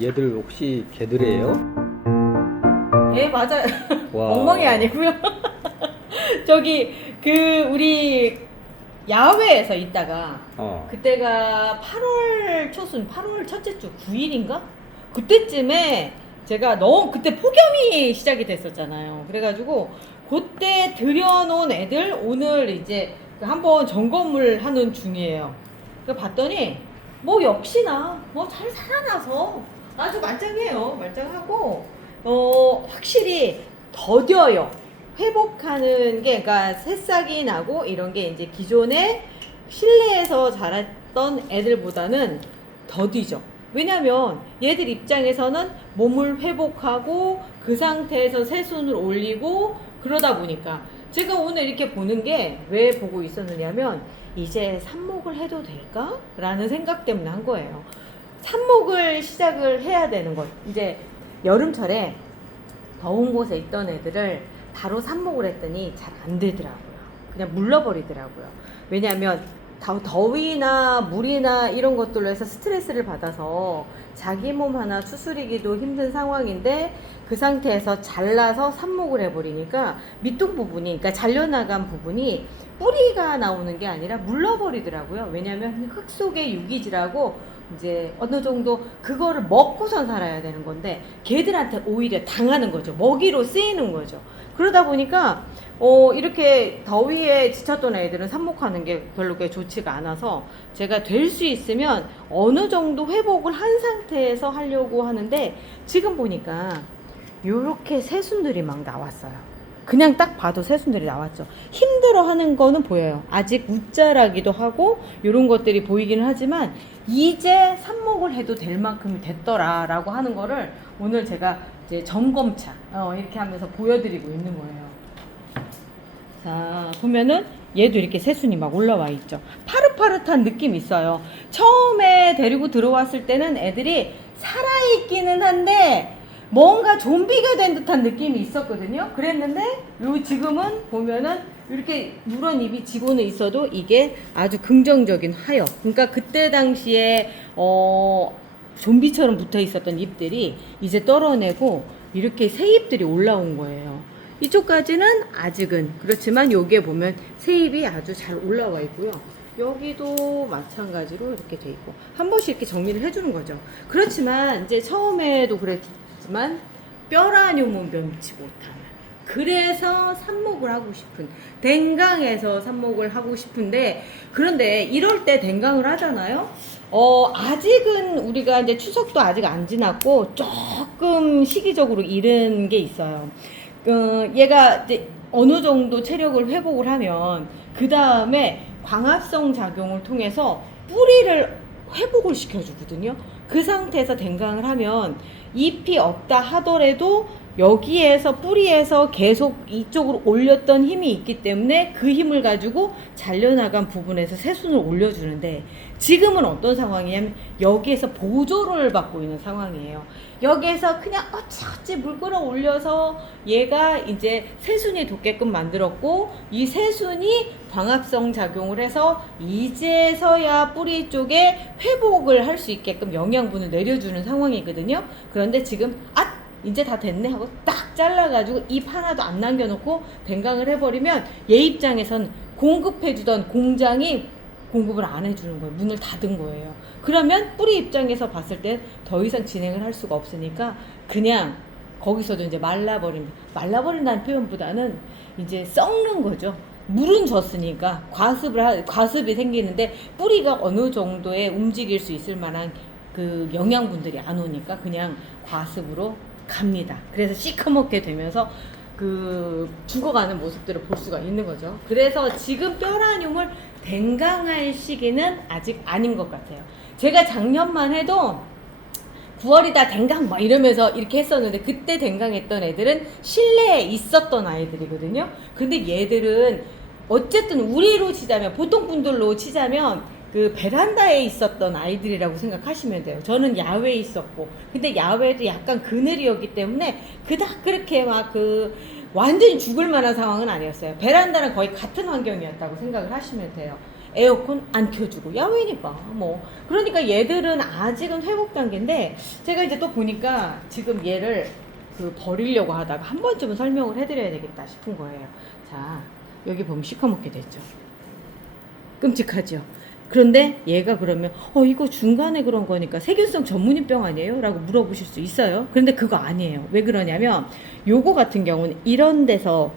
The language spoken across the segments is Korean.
얘들 혹시 개들이에요? 예, 맞아요. 와. 엉망이 아니고요. 저기 우리 야외에서 있다가 그때가 8월 초순, 8월 첫째 주 9일인가? 그때쯤에 제가 너무 그때 폭염이 시작이 됐었잖아요. 그래가지고 그때 들여놓은 애들 오늘 이제 한번 점검을 하는 중이에요. 그래서 봤더니 뭐 역시나 뭐 잘 살아나서 아주 말짱해요. 말짱하고 확실히 더뎌요. 회복하는 게, 그러니까 새싹이 나고 이런 게 이제 기존에 실내에서 자랐던 애들보다는 더디죠. 왜냐면 얘들 입장에서는 몸을 회복하고 그 상태에서 새순을 올리고 그러다 보니까 제가 오늘 이렇게 보는 게 왜 보고 있었느냐면 이제 삽목을 해도 될까? 라는 생각 때문에 한 거예요. 삽목을 시작을 해야 되는 거. 이제 여름철에 더운 곳에 있던 애들을 바로 삽목을 했더니 잘 안 되더라고요. 그냥 물러버리더라고요. 왜냐하면 더위나 물이나 이런 것들로 해서 스트레스를 받아서 자기 몸 하나 추스리기도 힘든 상황인데 그 상태에서 잘라서 삽목을 해버리니까 밑둥 부분이, 그러니까 잘려나간 부분이 뿌리가 나오는 게 아니라 물러버리더라고요. 왜냐하면 흙 속에 유기질하고 이제 어느 정도 그거를 먹고선 살아야 되는 건데 걔들한테 오히려 당하는 거죠. 먹이로 쓰이는 거죠. 그러다 보니까 이렇게 더위에 지쳤던 애들은 삽목하는 게 별로 좋지가 않아서 제가 될 수 있으면 어느 정도 회복을 한 상태에서 하려고 하는데 지금 보니까 요렇게 새순들이 막 나왔어요. 그냥 딱 봐도 새순들이 나왔죠. 힘들어하는 거는 보여요. 아직 웃자라기도 하고 이런 것들이 보이기는 하지만 이제 삽목을 해도 될 만큼 됐더라라고 하는 거를 오늘 제가 이제 점검차 이렇게 하면서 보여드리고 있는 거예요. 자, 보면은 얘도 이렇게 새순이 막 올라와 있죠. 파릇파릇한 느낌이 있어요. 처음에 데리고 들어왔을 때는 애들이 살아있기는 한데 뭔가 좀비가 된 듯한 느낌이 있었거든요. 그랬는데 요 지금은 보면은 이렇게 누런 입이 지고는 있어도 이게 아주 긍정적인 하역. 그러니까 그때 당시에 좀비처럼 붙어 있었던 잎들이 이제 떨어내고 이렇게 새 잎들이 올라온 거예요. 이쪽까지는 아직은 그렇지만 여기에 보면 새 잎이 아주 잘 올라와 있고요. 여기도 마찬가지로 이렇게 돼 있고 한 번씩 이렇게 정리를 해주는 거죠. 그렇지만 이제 처음에도 그랬지만 뼈라뇽은 면치 못하는, 그래서 삽목을 하고 싶은, 댕강에서 삽목을 하고 싶은데, 그런데 이럴 때 댕강을 하잖아요. 아직은 우리가 이제 추석도 아직 안 지났고 조금 시기적으로 이른 게 있어요. 얘가 이제 어느 정도 체력을 회복을 하면 그 다음에 광합성 작용을 통해서 뿌리를 회복을 시켜주거든요. 그 상태에서 댕강을 하면 잎이 없다 하더라도 여기에서 뿌리에서 계속 이쪽으로 올렸던 힘이 있기 때문에 그 힘을 가지고 잘려나간 부분에서 새순을 올려주는데 지금은 어떤 상황이냐면 여기에서 보조를 받고 있는 상황이에요. 여기에서 그냥 어찌어찌 물 끌어올려서 얘가 이제 새순이 돋게끔 만들었고 이 새순이 광합성 작용을 해서 이제서야 뿌리 쪽에 회복을 할 수 있게끔 영양분을 내려주는 상황이거든요. 그런데 지금 이제 다 됐네 하고 딱 잘라가지고 잎 하나도 안 남겨놓고 댕강을 해버리면 얘 입장에선 공급해주던 공장이 공급을 안 해주는 거예요. 문을 닫은 거예요. 그러면 뿌리 입장에서 봤을 때 더 이상 진행을 할 수가 없으니까 그냥 거기서도 이제 말라버린다는 표현보다는 이제 썩는 거죠. 물은 줬으니까 과습이 생기는데 뿌리가 어느 정도에 움직일 수 있을 만한 그 영양분들이 안 오니까 그냥 과습으로 갑니다. 그래서 시커멓게 되면서 그 죽어가는 모습들을 볼 수가 있는 거죠. 그래서 지금 뼈라뇽을 댕강할 시기는 아직 아닌 것 같아요. 제가 작년만 해도 9월이다 댕강 막 이러면서 이렇게 했었는데 그때 댕강했던 애들은 실내에 있었던 아이들이거든요. 근데 얘들은 어쨌든 우리로 치자면 보통 분들로 치자면 그 베란다에 있었던 아이들이라고 생각하시면 돼요. 저는 야외에 있었고 근데 야외도 약간 그늘이었기 때문에 그닥 그렇게 막 완전히 죽을 만한 상황은 아니었어요. 베란다는 거의 같은 환경이었다고 생각을 하시면 돼요. 에어컨 안 켜주고 야외니까 뭐 그러니까 얘들은 아직은 회복 단계인데 제가 이제 또 보니까 지금 얘를 그 버리려고 하다가 한 번쯤은 설명을 해드려야 되겠다 싶은 거예요. 자 여기 보면 시커멓게 됐죠. 끔찍하죠. 그런데 얘가 그러면 이거 중간에 그런 거니까 세균성 전문의병 아니에요? 라고 물어보실 수 있어요. 그런데 그거 아니에요. 왜 그러냐면 요거 같은 경우는 이런 데서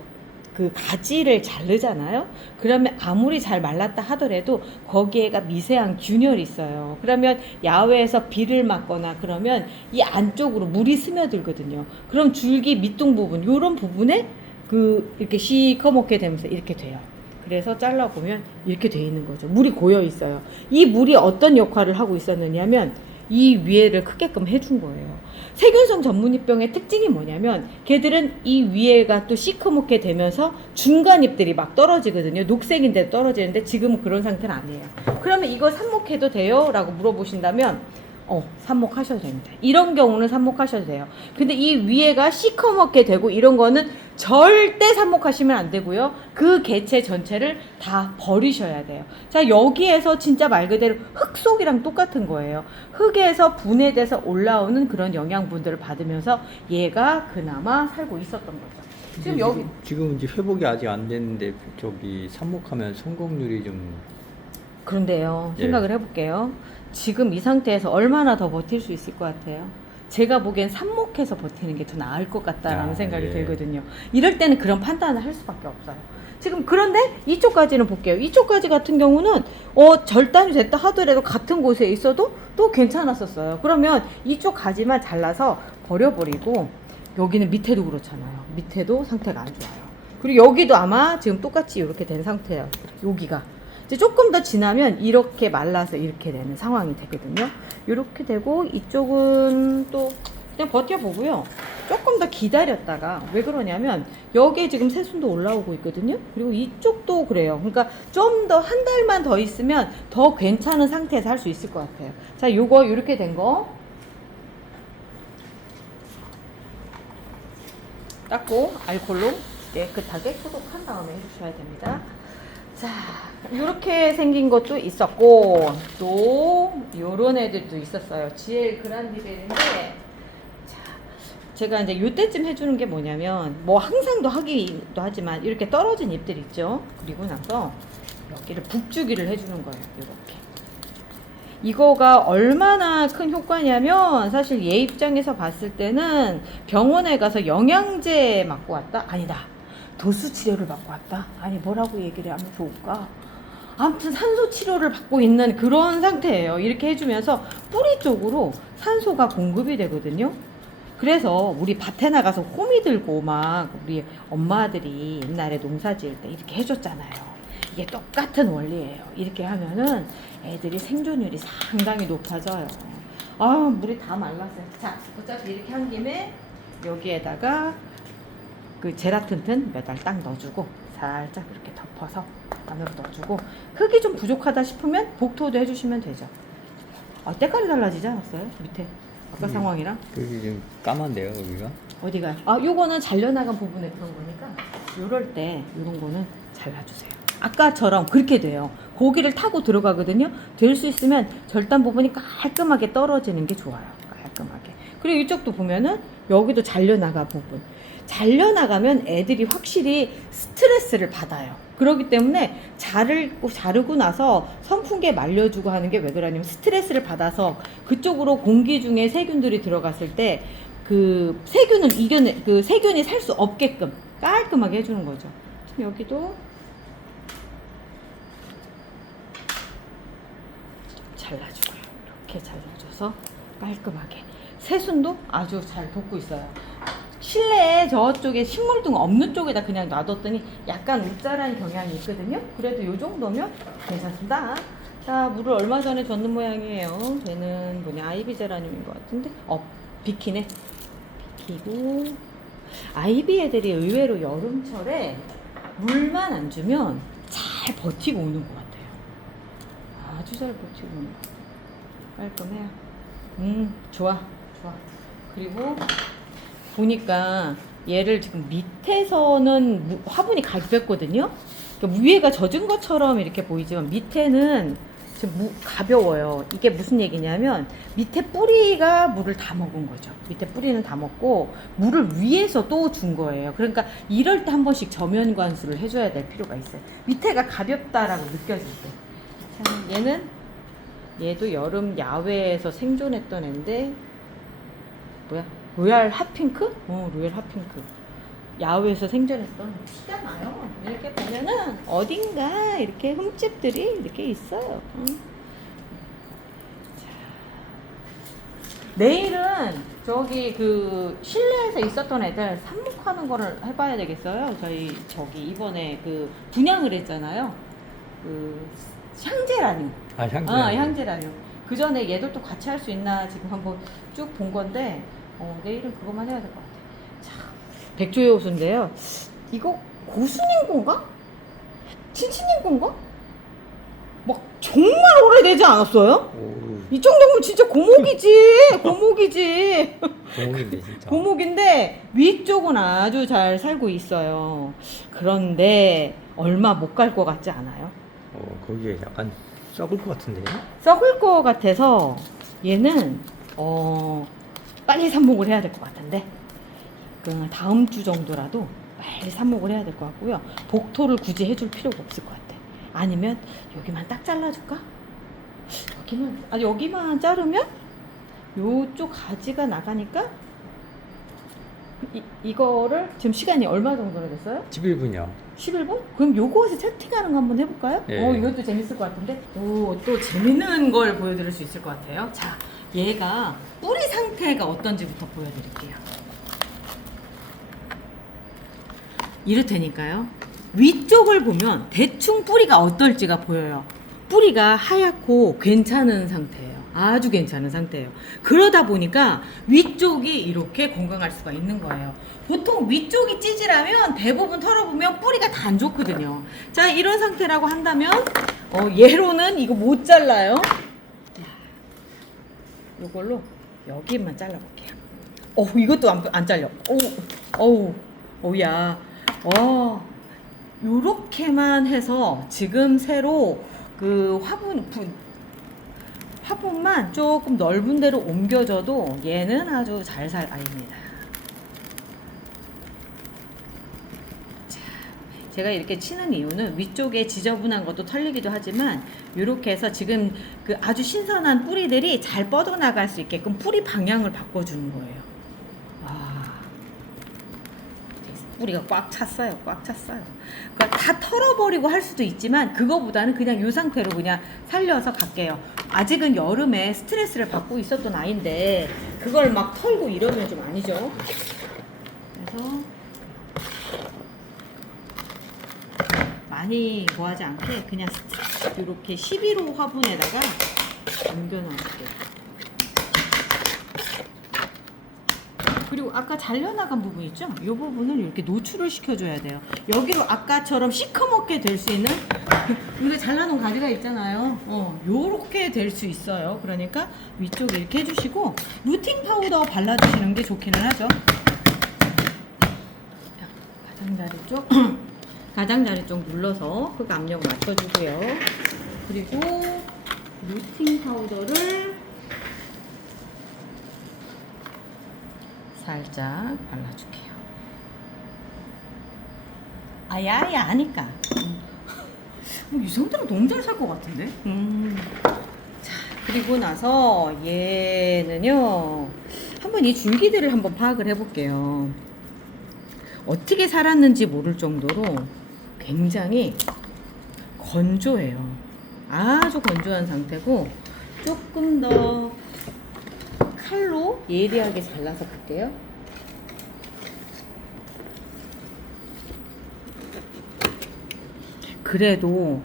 그 가지를 자르잖아요. 그러면 아무리 잘 말랐다 하더라도 거기에가 미세한 균열이 있어요. 그러면 야외에서 비를 맞거나 그러면 이 안쪽으로 물이 스며들거든요. 그럼 줄기 밑둥 부분 요런 부분에 그 이렇게 시커멓게 되면서 이렇게 돼요. 그래서 잘라보면 이렇게 돼 있는 거죠. 물이 고여 있어요. 이 물이 어떤 역할을 하고 있었느냐면 이 위에를 크게끔 해준 거예요. 세균성 전문이병의 특징이 뭐냐면 걔들은 이 위에가 또 시커멓게 되면서 중간 잎들이 막 떨어지거든요. 녹색인데 떨어지는데 지금은 그런 상태는 아니에요. 그러면 이거 삽목해도 돼요? 라고 물어보신다면 삽목하셔도 됩니다. 이런 경우는 삽목하셔도 돼요. 근데 이 위에가 시커멓게 되고 이런 거는 절대 삽목하시면 안 되고요. 그 개체 전체를 다 버리셔야 돼요. 자, 여기에서 진짜 말 그대로 흙 속이랑 똑같은 거예요. 흙에서 분해돼서 올라오는 그런 영양분들을 받으면서 얘가 그나마 살고 있었던 거죠. 지금 이제 회복이 아직 안 됐는데 저기 삽목하면 성공률이 좀 그런데요. 생각을 해볼게요. 지금 이 상태에서 얼마나 더 버틸 수 있을 것 같아요? 제가 보기엔 삽목해서 버티는 게 더 나을 것 같다라는 생각이 들거든요. 이럴 때는 그런 판단을 할 수밖에 없어요. 지금 그런데 이쪽까지는 볼게요. 이쪽까지 같은 경우는 절단이 됐다 하더라도 같은 곳에 있어도 또 괜찮았었어요. 그러면 이쪽 가지만 잘라서 버려버리고 여기는 밑에도 그렇잖아요. 밑에도 상태가 안 좋아요. 그리고 여기도 아마 지금 똑같이 이렇게 된 상태예요. 여기가. 이제 조금 더 지나면 이렇게 말라서 이렇게 되는 상황이 되거든요. 이렇게 되고 이쪽은 또 그냥 버텨보고요. 조금 더 기다렸다가 왜 그러냐면 여기에 지금 새순도 올라오고 있거든요. 그리고 이쪽도 그래요. 그러니까 좀 더 한 달만 더 있으면 더 괜찮은 상태에서 할 수 있을 것 같아요. 자, 요거 이렇게 된 거 닦고 알콜로 깨끗하게 소독한 다음에 해주셔야 됩니다. 자, 이렇게 생긴 것도 있었고 또 요런 애들도 있었어요. GL 그란디벨인데 자, 제가 이제 요때쯤 해주는 게 뭐냐면 뭐 항상도 하기도 하지만 이렇게 떨어진 잎들 있죠. 그리고 나서 여기를 북주기를 해주는 거예요. 이렇게 이거가 얼마나 큰 효과냐면 사실 얘 입장에서 봤을 때는 병원에 가서 영양제 맞고 왔다? 아니다. 도수 치료를 받고 왔다? 아니 뭐라고 얘기를 하면 좋을까? 아무튼 산소 치료를 받고 있는 그런 상태예요. 이렇게 해주면서 뿌리 쪽으로 산소가 공급이 되거든요. 그래서 우리 밭에 나가서 호미 들고 막 우리 엄마들이 옛날에 농사 지을 때 이렇게 해줬잖아요. 이게 똑같은 원리예요. 이렇게 하면은 애들이 생존율이 상당히 높아져요. 물이 다 말랐어요. 자, 어차피 이렇게 한 김에 여기에다가 그 제라튼튼 몇 알 딱 넣어주고 살짝 이렇게 덮어서 안으로 넣어주고 흙이 좀 부족하다 싶으면 복토도 해주시면 되죠. 때깔이 달라지지 않았어요? 밑에 아까 상황이랑? 여기 지금 까만데요, 여기가? 어디가요? 요거는 잘려나간 부분에 그런 거니까 요럴 때 요런 거는 잘라주세요. 아까처럼 그렇게 돼요. 고기를 타고 들어가거든요. 될 수 있으면 절단 부분이 깔끔하게 떨어지는 게 좋아요. 깔끔하게. 그리고 이쪽도 보면은 여기도 잘려나간 부분. 잘려나가면 애들이 확실히 스트레스를 받아요. 그렇기 때문에 자르고 나서 선풍기에 말려주고 하는 게 왜 그러냐면 스트레스를 받아서 그쪽으로 공기 중에 세균들이 들어갔을 때 그 세균을 그 세균이 살 수 없게끔 깔끔하게 해주는 거죠. 여기도 잘라주고요. 이렇게 잘라줘서 깔끔하게. 새순도 아주 잘 돋고 있어요. 실내에 저쪽에 식물등 없는 쪽에다 그냥 놔뒀더니 약간 웃자란 경향이 있거든요. 그래도 요 정도면 괜찮습니다. 자, 물을 얼마 전에 줬는 모양이에요. 얘는 아이비 제라늄인 것 같은데 비키네. 비키고 아이비 애들이 의외로 여름철에 물만 안 주면 잘 버티고 오는 것 같아요. 아주 잘 버티고 오는 것 같아요. 깔끔해요. 좋아. 그리고 보니까 얘를 지금 밑에서는 화분이 가입했거든요. 그러니까 위에가 젖은 것처럼 이렇게 보이지만 밑에는 지금 가벼워요. 이게 무슨 얘기냐면 밑에 뿌리가 물을 다 먹은 거죠. 밑에 뿌리는 다 먹고 물을 위에서 또 준 거예요. 그러니까 이럴 때 한 번씩 저면 관수를 해줘야 될 필요가 있어요. 밑에가 가볍다라고 느껴질 때. 자, 얘도 여름 야외에서 생존했던 애인데 뭐야? 로얄 핫핑크? 로얄 핫핑크. 야외에서 생존했던 티가 나요. 이렇게 보면은 어딘가 이렇게 흠집들이 이렇게 있어요. 자, 내일은 저기 그 실내에서 있었던 애들 삽목하는 거를 해봐야 되겠어요. 저기 이번에 그 분양을 했잖아요. 그 향제라늄. 향제라늄. 그 전에 얘들도 같이 할 수 있나 지금 한번 쭉 본 건데 내일은 그것만 해야 될 것 같아요. 자, 백조의 호수인데요. 이거 고수님 건가? 친친님 건가? 막 정말 오래되지 않았어요? 이 정도면 진짜 고목이지. 고목이지. 고목인데 진짜. 고목인데 위쪽은 아주 잘 살고 있어요. 그런데 얼마 못 갈 것 같지 않아요? 거기에 약간 썩을 것 같은데요? 썩을 것 같아서 얘는 빨리 삽목을 해야 될 것 같은데 그 다음 주 정도라도 빨리 삽목을 해야 될 것 같고요. 복토를 굳이 해줄 필요가 없을 것 같아. 아니면 여기만 딱 잘라줄까? 여기만 자르면 요쪽 가지가 나가니까 이거를 지금 시간이 얼마 정도나 됐어요? 11분이요. 11분? 그럼 요것을 세팅하는 거 한번 해볼까요? 예. 이것도 재밌을 것 같은데 또 재밌는 걸 보여드릴 수 있을 것 같아요. 자, 얘가 뿌리 상태가 어떤지부터 보여드릴게요. 이렇다니까요. 위쪽을 보면 대충 뿌리가 어떨지가 보여요. 뿌리가 하얗고 괜찮은 상태예요. 아주 괜찮은 상태예요. 그러다 보니까 위쪽이 이렇게 건강할 수가 있는 거예요. 보통 위쪽이 찌질하면 대부분 털어보면 뿌리가 다 안 좋거든요. 자, 이런 상태라고 한다면 얘로는 이거 못 잘라요. 이걸로 여기만 잘라볼게요. 이것도 안 잘려. 야. 요렇게만 해서 지금 새로 그 화분만 조금 넓은 데로 옮겨줘도 얘는 아주 잘 살 아이입니다. 자, 제가 이렇게 치는 이유는 위쪽에 지저분한 것도 털리기도 하지만 이렇게 해서 지금 그 아주 신선한 뿌리들이 잘 뻗어나갈 수 있게끔 뿌리 방향을 바꿔주는 거예요. 뿌리가 꽉 찼어요. 그러니까 다 털어버리고 할 수도 있지만 그거보다는 그냥 이 상태로 그냥 살려서 갈게요. 아직은 여름에 스트레스를 받고 있었던 아이인데 그걸 막 털고 이러면 좀 아니죠. 그래서 많이 뭐하지 않게 그냥 이렇게 11호 화분에다가 옮겨놔볼게요. 그리고 아까 잘려나간 부분 있죠? 이 부분을 이렇게 노출을 시켜줘야 돼요. 여기로 아까처럼 시커멓게 될 수 있는 우리가 잘라놓은 가지가 있잖아요. 요렇게 될 수 있어요. 그러니까 위쪽에 이렇게 해주시고 루팅 파우더 발라주시는 게 좋기는 하죠. 가장자리 쪽 눌러서 흙 압력을 맞춰주고요. 그리고 루팅 파우더를 살짝 발라줄게요. 야야 아니까. 이 정도로 너무 잘 살 것 같은데. 자, 그리고 나서 얘는요. 한번 이 줄기들을 한번 파악을 해볼게요. 어떻게 살았는지 모를 정도로 굉장히 건조해요. 아주 건조한 상태고 조금 더 칼로 예리하게 잘라서 볼게요. 그래도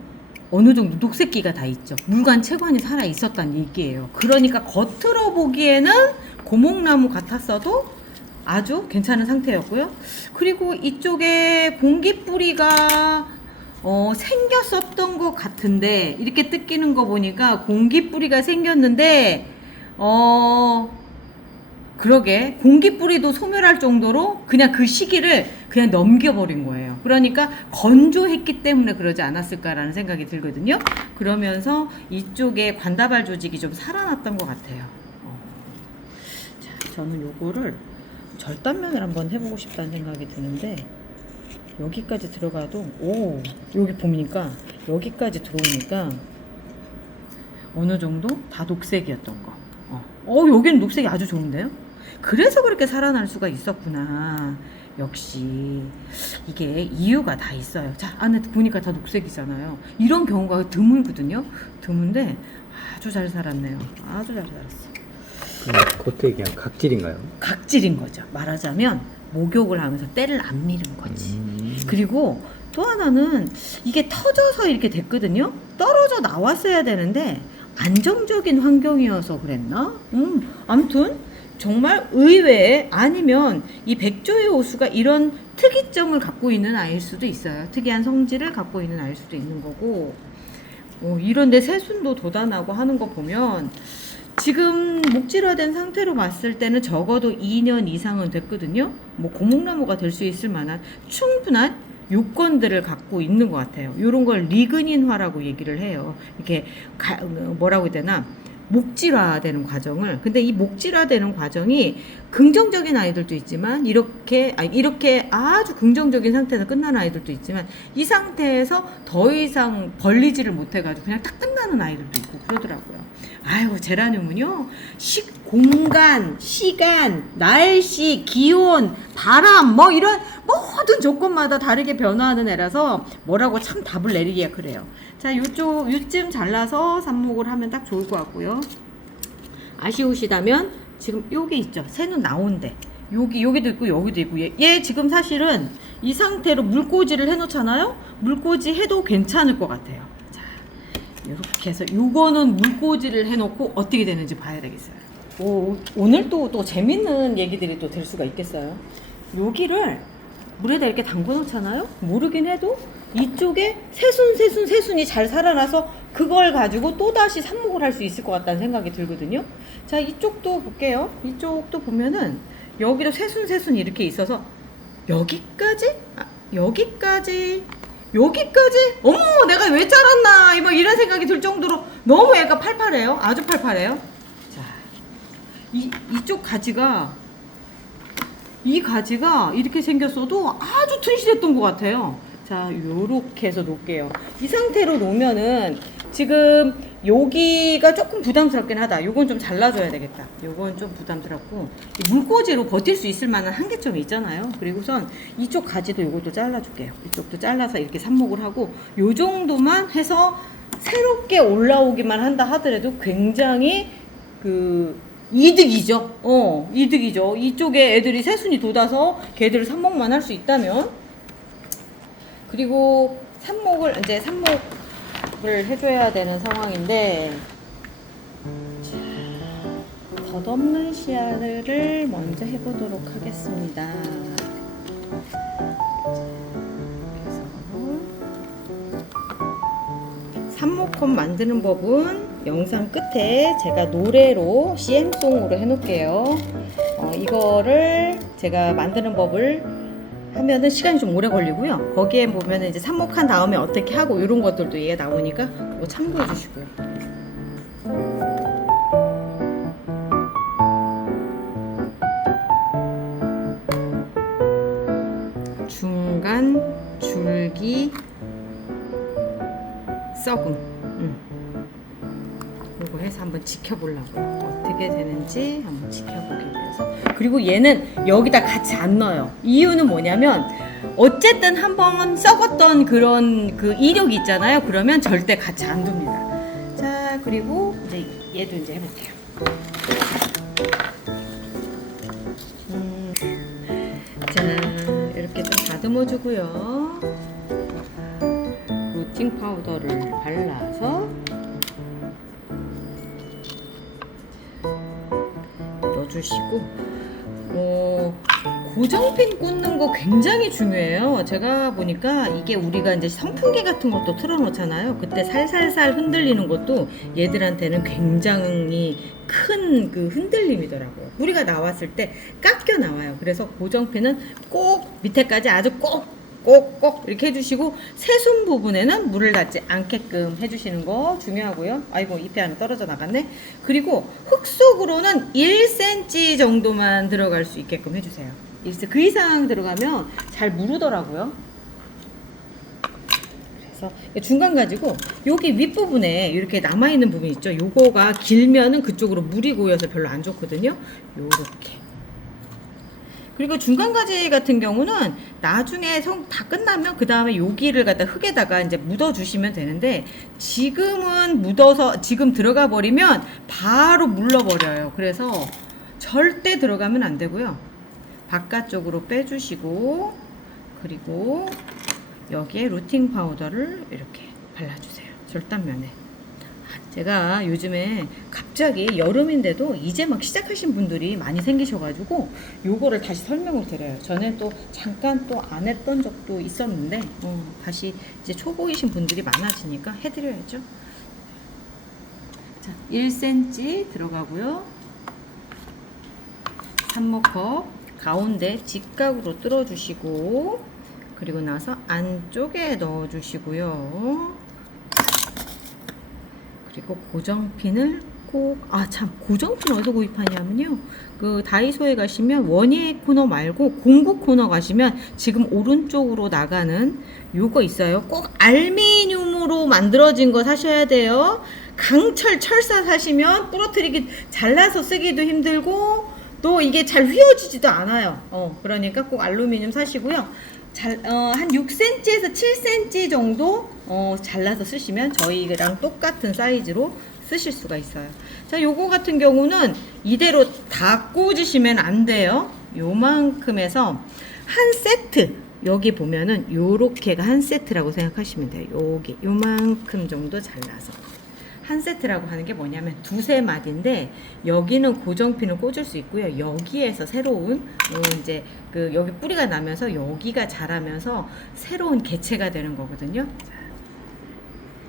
어느 정도 녹색기가 다 있죠. 물관 채관이 살아 있었다는 얘기예요. 그러니까 겉으로 보기에는 고목나무 같았어도 아주 괜찮은 상태였고요. 그리고 이쪽에 공기뿌리가 생겼었던 것 같은데 이렇게 뜯기는 거 보니까 공기뿌리가 생겼는데 그러게 공기뿌리도 소멸할 정도로 그냥 그 시기를 그냥 넘겨버린 거예요. 그러니까 건조했기 때문에 그러지 않았을까라는 생각이 들거든요. 그러면서 이쪽에 관다발 조직이 좀 살아났던 것 같아요. 자, 저는 요거를 절단면을 한번 해보고 싶다는 생각이 드는데, 여기까지 들어가도, 오, 여기 보니까 여기까지 들어오니까 어느 정도 다 녹색이었던 거. 여기는 녹색이 아주 좋은데요? 그래서 그렇게 살아날 수가 있었구나. 역시 이게 이유가 다 있어요. 자, 안에 보니까 다 녹색이잖아요. 이런 경우가 드물거든요. 드문데 아주 잘 살았네요. 아주 잘 살았어. 겉에 그냥 각질인가요? 각질인 거죠. 말하자면 목욕을 하면서 때를 안 미는 거지. 그리고 또 하나는 이게 터져서 이렇게 됐거든요. 떨어져 나왔어야 되는데 안정적인 환경이어서 그랬나? 아무튼 정말 의외에, 아니면 이 백조의 호수가 이런 특이점을 갖고 있는 아이일 수도 있어요. 특이한 성질을 갖고 있는 아이일 수도 있는 거고, 이런데 새순도 돋아나고 하는 거 보면 지금 목질화된 상태로 봤을 때는 적어도 2년 이상은 됐거든요. 뭐 고목나무가 될 수 있을 만한 충분한 요건들을 갖고 있는 것 같아요. 이런 걸 리그닌화라고 얘기를 해요. 이렇게 뭐라고 해야 되나, 목질화되는 과정을. 근데 이 목질화되는 과정이 긍정적인 아이들도 있지만, 이렇게 아주 긍정적인 상태에서 끝나는 아이들도 있지만, 이 상태에서 더 이상 벌리지를 못해가지고 그냥 딱 끝나는 아이들도 있고 그러더라고요. 아이고, 제라늄은요, 공간, 시간, 날씨, 기온, 바람, 뭐 이런 모든 조건마다 다르게 변화하는 애라서 뭐라고 참 답을 내리기가 그래요. 자, 요쯤 잘라서 삽목을 하면 딱 좋을 것 같고요. 아쉬우시다면 지금 여기 있죠. 새는 나온대. 여기도 있고 여기도 있고. 얘 지금 사실은 이 상태로 물꽂이를 해놓잖아요. 물꽂이 해도 괜찮을 것 같아요. 자, 이렇게 해서 요거는 물꽂이를 해놓고 어떻게 되는지 봐야 되겠어요. 오늘 또 재밌는 얘기들이 또 될 수가 있겠어요. 여기를 물에다 이렇게 담궈 놓잖아요. 모르긴 해도 이쪽에 새순이 잘 살아나서 그걸 가지고 또다시 삽목을 할 수 있을 것 같다는 생각이 들거든요. 자, 이쪽도 볼게요. 이쪽도 보면은 여기도 새순이 이렇게 있어서 여기까지 어머, 내가 왜 자랐나 뭐 이런 생각이 들 정도로 너무 얘가 팔팔해요. 아주 팔팔해요. 자, 이쪽 가지가, 이 가지가 이렇게 생겼어도 아주 튼실했던 것 같아요. 자, 요렇게 해서 놓을게요. 이 상태로 놓으면은 지금 여기가 조금 부담스럽긴 하다. 요건 좀 잘라줘야 되겠다. 요건 좀 부담스럽고, 물꽂이로 버틸 수 있을 만한 한계점이 있잖아요. 그리고선 이쪽 가지도 요것도 잘라줄게요. 이쪽도 잘라서 이렇게 삽목을 하고, 요 정도만 해서 새롭게 올라오기만 한다 하더라도 굉장히 이득이죠. 이득이죠. 이쪽에 애들이 새순이 돋아서 걔들을 삽목만 할 수 있다면. 그리고 삽목을 해줘야 되는 상황인데, 덧없는 씨알을 먼저 해보도록 하겠습니다. 그래서 삽목컵 만드는 법은 영상 끝에 제가 노래로 CM송으로 해놓을게요. 이거를 제가 만드는 법을 하면은 시간이 좀 오래 걸리고요. 거기에 보면은 이제 삽목한 다음에 어떻게 하고 이런 것들도 얘가 나오니까 그거 참고해 주시고요. 중간 줄기 썩음. 이거 해서 한번 지켜보려고요. 어떻게 되는지 한번 지켜보기 위해서. 그리고 얘는 여기다 같이 안 넣어요. 이유는 뭐냐면, 어쨌든 한번 썩었던 그런 이력이 있잖아요. 그러면 절대 같이 안 둡니다. 자, 그리고 이제 얘도 이제 해볼게요. 자, 이렇게 좀 다듬어 주고요. 루팅 파우더를 발라서 넣어주시고, 고정핀 꽂는 거 굉장히 중요해요. 제가 보니까 이게 우리가 이제 선풍기 같은 것도 틀어놓잖아요. 그때 살살살 흔들리는 것도 얘들한테는 굉장히 큰 흔들림이더라고요. 뿌리가 나왔을 때 깎여 나와요. 그래서 고정핀은 꼭 밑에까지 아주 꼭 꼭꼭 이렇게 해주시고 새순 부분에는 물을 닿지 않게끔 해주시는 거 중요하고요. 아이고 잎이 하나 떨어져 나갔네. 그리고 흙 속으로는 1cm 정도만 들어갈 수 있게끔 해주세요. 그 이상 들어가면 잘 무르더라고요. 그래서 중간 가지고 여기 윗부분에 이렇게 남아있는 부분 있죠. 요거가 길면은 그쪽으로 물이 고여서 별로 안 좋거든요. 요렇게. 그리고 중간 가지 같은 경우는 나중에 다 끝나면 그 다음에 여기를 갖다 흙에다가 이제 묻어 주시면 되는데 지금은 묻어서 지금 들어가 버리면 바로 물러 버려요. 그래서 절대 들어가면 안 되고요. 바깥쪽으로 빼주시고 그리고 여기에 루팅 파우더를 이렇게 발라주세요. 절단면에. 제가 요즘에 갑자기 여름인데도 이제 막 시작하신 분들이 많이 생기셔가지고 요거를 다시 설명을 드려요. 전에 또 잠깐 또 안 했던 적도 있었는데 다시 이제 초보이신 분들이 많아지니까 해드려야죠. 자, 1cm 들어가고요. 삽목컵 가운데 직각으로 뚫어주시고 그리고 나서 안쪽에 넣어주시고요. 그리고 고정핀을 꼭, 고정핀 어디서 구입하냐면요. 그 다이소에 가시면 원예 코너 말고 공구 코너 가시면 지금 오른쪽으로 나가는 요거 있어요. 꼭 알미늄으로 만들어진 거 사셔야 돼요. 강철 철사 사시면 부러뜨리기, 잘라서 쓰기도 힘들고 또 이게 잘 휘어지지도 않아요. 그러니까 꼭 알루미늄 사시고요. 한 6cm에서 7cm 정도 잘라서 쓰시면 저희랑 똑같은 사이즈로 쓰실 수가 있어요. 자, 요거 같은 경우는 이대로 다 꽂으시면 안 돼요. 요만큼에서 한 세트, 여기 보면은 요렇게가 한 세트라고 생각하시면 돼요. 여기 요만큼 정도 잘라서 한 세트라고 하는 게 뭐냐면 두세 마디인데 여기는 고정핀을 꽂을 수 있고요. 여기에서 새로운 이제 그 여기 뿌리가 나면서 여기가 자라면서 새로운 개체가 되는 거거든요.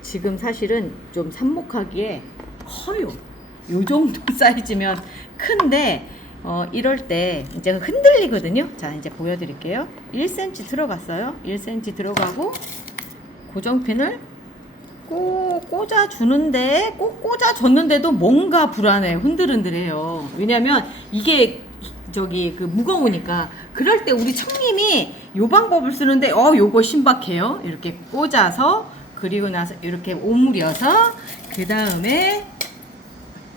지금 사실은 좀 삽목하기에 커요. 요 정도 사이즈면 큰데 이럴 때 이제 흔들리거든요. 자, 이제 보여드릴게요. 1cm 들어갔어요. 1cm 들어가고 고정핀을 꼭 꽂아주는데 꼭 꽂아줬는데도 뭔가 불안해요. 흔들흔들해요. 왜냐면 이게 그 무거우니까. 그럴 때 우리 청님이 요 방법을 쓰는데 요거 신박해요. 이렇게 꽂아서 그리고 나서 이렇게 오므려서 그 다음에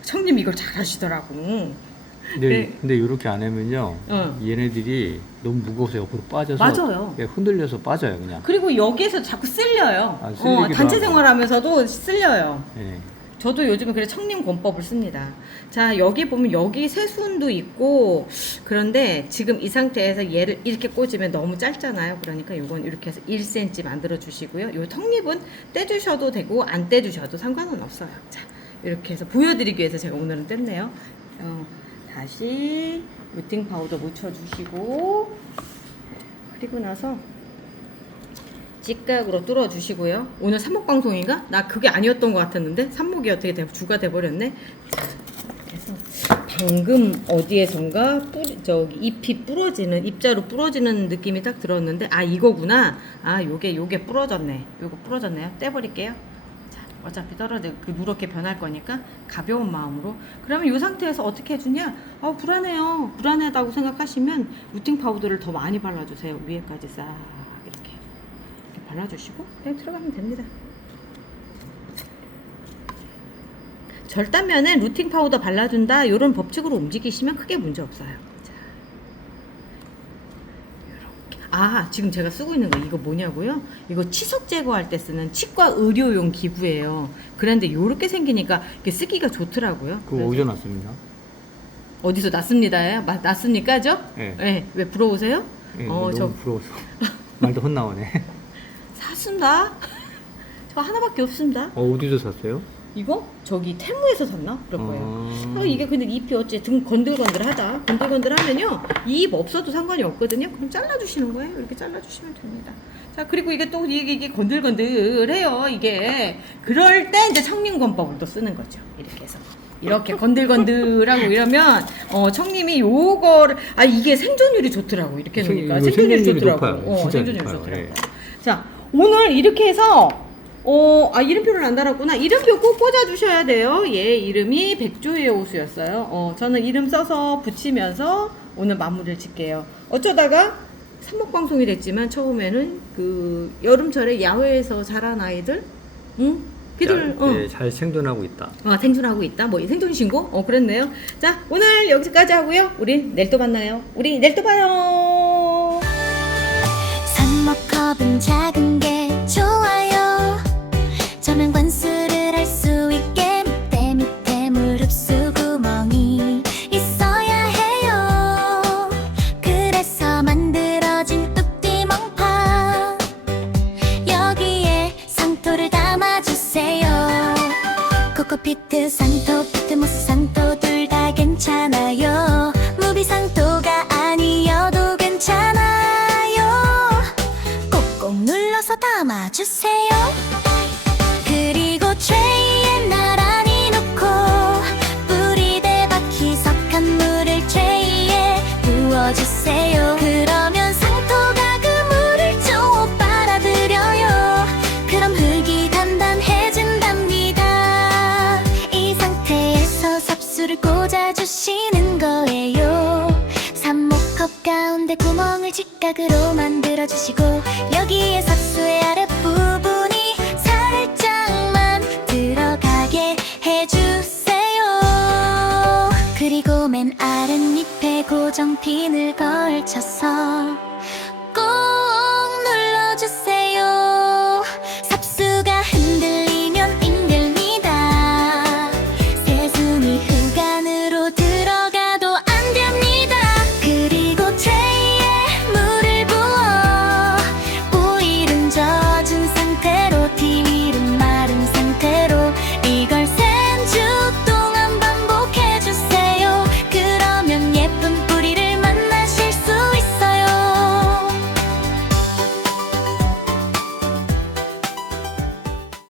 청님 이걸 잘 하시더라고. 근데 이렇게 안 하면요. 얘네들이 너무 무거워서 옆으로 빠져서 맞아요. 흔들려서 빠져요, 그냥. 그리고 여기에서 자꾸 쓸려요. 쓸리기도 단체 하고. 생활하면서도 쓸려요. 네. 저도 요즘에 그래 청림 권법을 씁니다. 자, 여기 보면 여기 새순도 있고 그런데 지금 이 상태에서 얘를 이렇게 꽂으면 너무 짧잖아요. 그러니까 요건 이렇게 해서 1cm 만들어 주시고요. 요 턱립은 떼주셔도 되고 안 떼주셔도 상관은 없어요. 자, 이렇게 해서 보여드리기 위해서 제가 오늘은 뗐네요. 다시 루팅 파우더 묻혀주시고 그리고 나서 직각으로 뚫어 주시고요. 오늘 삽목 방송인가? 나 그게 아니었던 것 같았는데 삽목이 어떻게 주가 돼버렸네. 그래서 방금 어디에선가 잎이 부러지는, 입자로 부러지는 느낌이 딱 들었는데 이거구나. 요게 부러졌네. 요거 부러졌네요. 떼버릴게요. 어차피 누렇게 변할 거니까 가벼운 마음으로. 그러면 이 상태에서 어떻게 해주냐? 불안해요. 불안하다고 생각하시면 루팅 파우더를 더 많이 발라주세요. 위에까지 싹 이렇게 발라주시고 그냥 들어가면 됩니다. 절단면에 루팅 파우더 발라준다 이런 법칙으로 움직이시면 크게 문제 없어요. 지금 제가 쓰고 있는 거 이거 뭐냐고요? 이거 치석 제거할 때 쓰는 치과 의료용 기구예요. 그런데 요렇게 생기니까 이게 쓰기가 좋더라고요. 그거 어디서 났습니다? 어디서 났습니다요? 났습니까죠? 네. 네. 왜 부러우세요? 네, 너무 부러워서 말도 헛나오네. 샀습니다. 저 하나밖에 없습니다. 어디서 샀어요? 이거? 저기 테무에서 샀나? 그럴 거예요. 이게 근데 잎이 어쨌든 건들건들하다. 건들건들하면요 이 잎 없어도 상관이 없거든요. 그럼 잘라주시는 거예요. 이렇게 잘라주시면 됩니다. 자, 그리고 이게 또 이게 건들건들해요. 이게 그럴 때 이제 청림권법을 또 쓰는 거죠. 이렇게 해서 이렇게 건들건들하고 이러면 청님이 요거를 이게 생존율이 좋더라고. 이렇게 해놓으니까 생존율이 좋더라고. 높아요. 진짜 생존율이 높아요. 좋더라고. 예. 자, 오늘 이렇게 해서 이름표를 안 달았구나. 이름표 꼭 꽂아주셔야 돼요. 얘 이름이 백조의 호수였어요. 저는 이름 써서 붙이면서 오늘 마무리를 짓게요. 어쩌다가 삽목방송이 됐지만 처음에는 그 여름철에 야외에서 자란 아이들, 걔들 네, 잘 생존하고 있다. 생존하고 있다. 뭐 생존 신고? 그랬네요. 자, 오늘 여기까지 하고요. 우리 내일 또 만나요. 우리 내일 또 봐요. 삽목컵은 작은 게 좋아요. 저면 관수를 할 수 있게 밑에 물 흡수 구멍이 있어야 해요. 그래서 만들어진 뚝띠 멍파, 여기에 상토를 담아주세요. 코코피트 상토, 피트모스 상토 둘 다 괜찮아요. 무비상토가 아니어도 괜찮아요. 꾹꾹 눌러서 담아주세요. 그리고 트레이에 나란히 놓고 뿌리대 박히 석한 물을 트레이에 부어주세요. 그러면 상토가 그 물을 쭉 빨아들여요. 그럼 흙이 단단해진답니다. 이 상태에서 삽수를 꽂아주시는 거예요. 삽목컵 가운데 구멍을 직각으로 만들어주시고 여기에 삽수의 아랫부분이 살짝만 들어가게 해주세요. 그리고 맨 아랫잎에 고정핀을 걸쳐서